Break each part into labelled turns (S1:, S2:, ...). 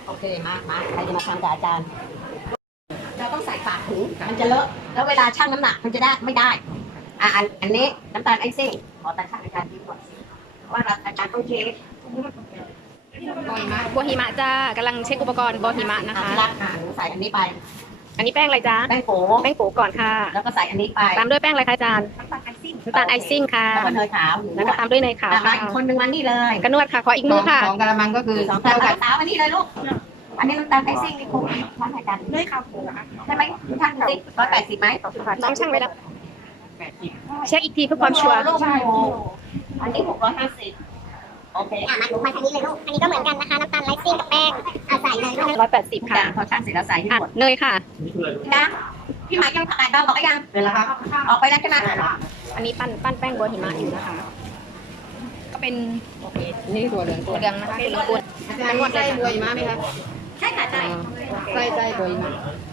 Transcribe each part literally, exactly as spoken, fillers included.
S1: โอเคมามาใครจะมาทำกับอาจารย์เราต้องใส่ฝาถุงมันจะเลอะแล้วเวลาชั่งน้ำหนักมันจะได้ไม่ได้อ่ะอันอันนี้น้ำตาลไอซิ่งขอตาช่างอาจารย์ดีกว่าว่าเราอาจารย์ต้องเช็ค
S2: บัวหิมะจ้ากำลังเช็คอุปกรณ์บัวหิมะนะคะ
S1: รักอ่ะหนูใส่อันนี้ไป
S2: อันนี้แป้งอะไรจ้า
S1: แป้งโผ
S2: แป้งโกก่อนค่ะ
S1: แล้วก็ใส่อันนี้ไป
S2: ตามด้วยแป้งอะไรคะอาจารย์น้ำตาลไอซิ่งค่ะ
S1: แล้วก็เนยขาว
S2: แล้วก็ตามด้วยเนยขาว
S1: มา
S2: ค่ะ
S1: อีกคนนึงมานี่เลย
S2: กระนวดค่ะขออีกมือค่ะ
S3: สองกะละมังก็คือ
S1: สองตาลสาวอันนี้เลยลูกอันนี้น้ำตาลไอซิ่งนี่คงท่านอาจารย์เนยขาวใช่ไหมท่านสิร้อยแปดสิบไหม
S2: น้องช่างไว้แล้ว
S3: แปดสิบ
S2: เช็คอีกทีเพื่อความชัวร์
S1: ใช่อันนี้หกร้อยห้าสิบโอเค
S4: อ่ะมาหนูมาทางนี้เลยลูก อันนี้ก็เหมือนกันนะคะ น้ำตาลไลซิ่งกับแป้งอ่ะใส่เลยลูก
S2: ร้อยแปดสิบ
S1: ค่ะ
S2: ค่ะ
S1: พอช่างเสร็จแล้วใส่ให้
S2: อ่ะ
S1: หมด
S2: เนยค่ะ
S1: นะพี่หมายยังถ่ายเราบอกยัง
S3: เป็นแล้วครับ
S1: ออกไปแล้วใช่ไหม
S2: อันนี้ปั้นปั้นแป้งบัวหิมะอยู่นะคะ ก็เป็น
S3: โอเคนี่ถั่วเหลือง
S2: ตัวเดืองนะคะเป็นกวน
S3: อาจารย์ไส้บัวหิมะไหมครับ
S1: ใช่ค่ะใช่
S3: ไส้ไส้บัวหิมะ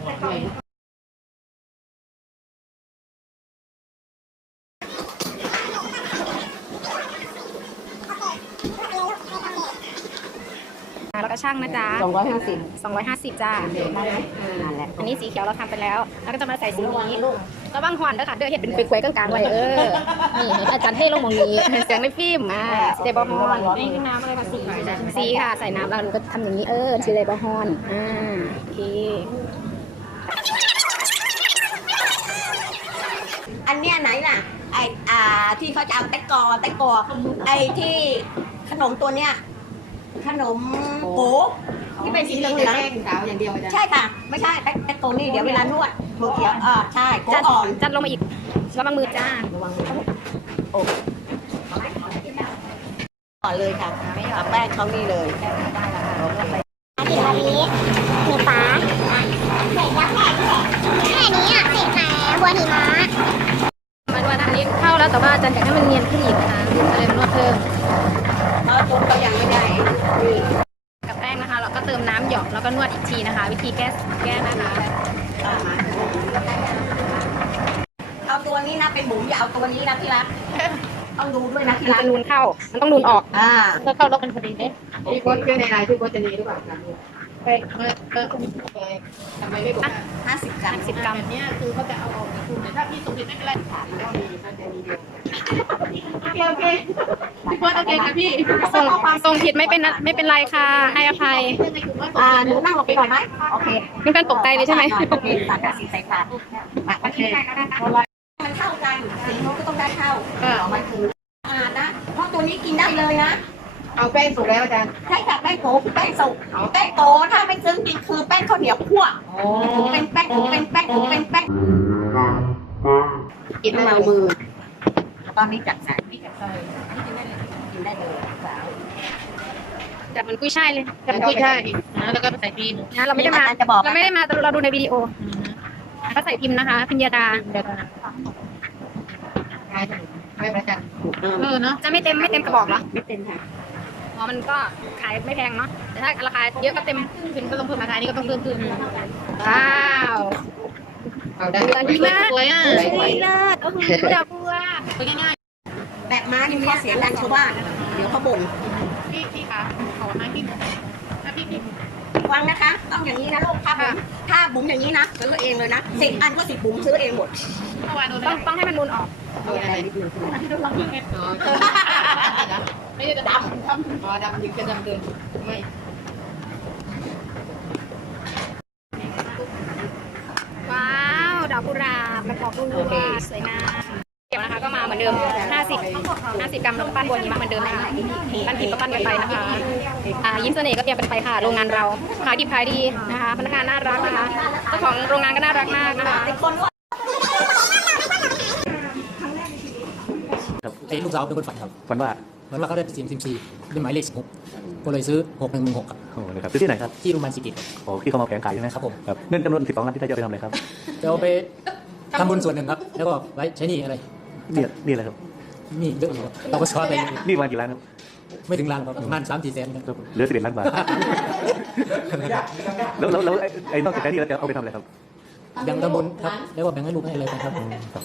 S2: แล้วก็ช่างนะจ๊ะ
S1: สองร้อยห้าสิบ
S2: สองร้อยห้าสิบจ้า
S1: นั่นแหละ
S2: อันนี้สีเขียวเราทำไปแล้ว แล้วก็จะมาใส่สีนี้ระวังหอนด้วยค่ะ เดือเห็ดเป็นควยๆกลางๆไว้เออ นี่เห็นอาจารย์เท่ลงมองนี้เสียงในฟิล์มอ่าสเตเบิลฮอนนี่คือน้ำอะไรคะสีสีค่ะ ใส่น้ำแล้วก็ทำอย่างนี้ เออสเตเบิลฮอนอ่าโอเค
S1: อันเนี้ยไหนล่ะไออ่าที่เขาจะเอาแตะกอแตะกอไอที่ขนมตัวเนี้ยขนมโกที่เป็นสีเหลือง
S3: แป้งขาวอย่างเดียวอาจารย์
S1: ๆใช่ค่ะ ไม่ใช่แตะแตะโกนี่เดี๋ยวเวลานวดถั่วเขียวอ่าใช่โก
S2: จัด
S1: อ่อน
S2: จัดลงมาอีกระวังมือจ้า
S1: ก่อนเลยค่ะเอาแป้งเขานี่เลย
S4: ที่แบบนี้มีฟ้าเสร็จแล้วแค่แค่นี้อ่ะเสร็จแล้วบัวหิมะ
S2: มานวดอันนี้เข้าแล้วแต่ว่าอาจารย์อยากให้มันเนียนขึ้นอีกนะคะก็เลยมานวดเพิ่ม
S1: เพราะจุ๊บก็ยังไม่ได้
S2: กับแป้งนะคะเราก็เติมน้ำหยอกแล้วก็นวดอีกทีนะคะ วิธีแก้แก้นะคะ
S1: เอาตัวนี้นะเป็นบุ๋มอย่าเอาตัวนี้นะพี่รักต้องดูด้วยนะพี่
S2: มัน
S1: รัก
S2: จะนูนเข้า มันต้องนูนออก
S1: อ่า
S2: เพื่อเข้าแล้วกันพอดีเด้
S3: พี่โค้ชเพื่อนในไลน์พี่โค้ชจะดีหรือเปล่าครับไปเมื่อเมื่อทำไมไม่บอก
S1: ห้าสิบกรัม
S2: สิบกรัม
S3: แบบนี้คือเขาจะเอาออกในคุณแต่ถ้าพี่สมจิตไม่เป็นไรถามก็มีก็จะมีเดียวโอเคโอเคพี่โค้ชโอเคค่ะพี่
S2: ส่งส่งผิดไม่เป็นไม่เป็นไรค่ะ ให้อภัย
S1: อ่าหนูนั่งลงไปก่อนไหมโอเค
S2: ไม่เป็นตกใจเลยใช่ไหม
S1: โอเคตัดกับสีใส่ขาดอ่ะโอเคมันเข้ากันสีนู้นก็ต้องได้เข้าเออมันคืออ่านะเพราะตัวนี้กินได้เลยนะ
S3: เอาแป้งสุกแล้วอาจารย์
S1: ใช่ค่ะแป้งโกคือแป้งสุกแป้งโกถ้าไม่ซื้อกินคือแป้งข้าวเหนียวคั่วเป็นแป้งเป็นแป้งเป็นแป้ง
S3: กินน้ำมันมือ
S1: ตอนนี้จัดสรรพี่จัดเลยกินได้เลยสาว
S2: จับเหมือนกุ้ยช่ายเลย
S3: จับกุ้ยช่ายแล้วก็ใส่พีน
S2: นะเราไม่ได้มา
S1: จะบอก
S2: เราไม่ได้มาเราดูในวิดีโอก็ใส่พิมพ์นะคะ พิญญาดา
S3: ใช่ไม่ประจันเออเนาะ
S2: จะไม่เต็มไม่เต็มกระบอกเหรอ
S1: ไม่เป็นค่ะ
S2: อ๋อมันก็ขายไม่แพงเนาะ แต่ถ้าราคาเยอะก็เต็ม
S3: ขึ้นก็ต้องเพิ่มราคานี้ก็ต้องเพิ่มขึ้น
S2: ว้าว
S3: เอาได้
S2: ดีมาก
S3: สวยอ่ะ
S2: สวยเลิศโอ้โหดอกบัว
S3: สวยง่าย
S1: แตะม้ายังข้อเสียงดังชาวบ้านเดี๋ยวเขาบ่น
S3: ๆพี่พี่คะขอให้พี่ถ้าพี่พี่
S1: ฟังนะคะ ต้องอย่างนี้นะลูกถ้าบุ๋มถ้าบุ๋มอย่างนี้นะซื้อเองเลยนะสิบอันก็สิบบุ๋มซื้อเองหมด
S3: เมื่อวานโดน
S2: ต้องต้องให้มันนูนออก
S3: โดนอะไรนิดนึงที่โดนลองพึ่งไงไม่ได้ดำดำอ๋อดำถึงจะดำเดินไม่
S2: ว้าวดอกกุหลาบกระบอกบัวสวยงามเดี๋ยวนะคะก็มาเหมือนเดิม ห้าสิบ ห้าสิบกรัมแล้วก็ปั้นบัวหิมะเหมือนเดิมนะคะปั้นผิดก็ปั้นกันไปนะคะอ่ายิ้มเสน่ห์ก็เตรียมกันไปค่ะโรงงานเราขายดิบขายดีนะคะพนักงานน่ารักนะคะเจ้าของโรงงานก็น่ารักมากนะคะ
S5: ครับไอ้ลูกสาวเป็นคนฝันครับ
S6: ฝันว่า
S5: ฝันว่าเขาได้เสียงซิมซีเป็นหมายเลขสิบหกก็เลยซื้อหกหนึ่งหนึ่งหกครับ
S6: โอ้นะครับซื้อที่ไหนครับ
S5: ที่โรงพยาบาลสิกิต
S6: โอ้ที่เขามาแผงขายใช่ไหม
S5: ครับผม
S6: ครับเงินจำนวนสิบสองล้านที่ได้จะเอาไปทำอะไรครับ
S5: จะเอาไปทำบุญส่วนหนึ่งครับ แล้วก็ไว้ใช้หนี้อะไร
S6: นี่นี่อะไรครับ
S5: หนี่เยอะอยู่ครับเราก็ชอบไป
S6: นี่ประมาณกี่ล้านครับ
S5: ไม่ถึงล้านครับประมาณสามสี่แสนครับ
S6: เหลือสิบเอ็ดล้านบาท แล้วแล้วแล้วไอ้ไอ้นอกจากนี้เราจะเอาไปทำอะไรครับ
S5: แบ่งทำบุญครับแล้วก็แบ่งให้ลูกให้อะไรกันครับ
S6: ครับ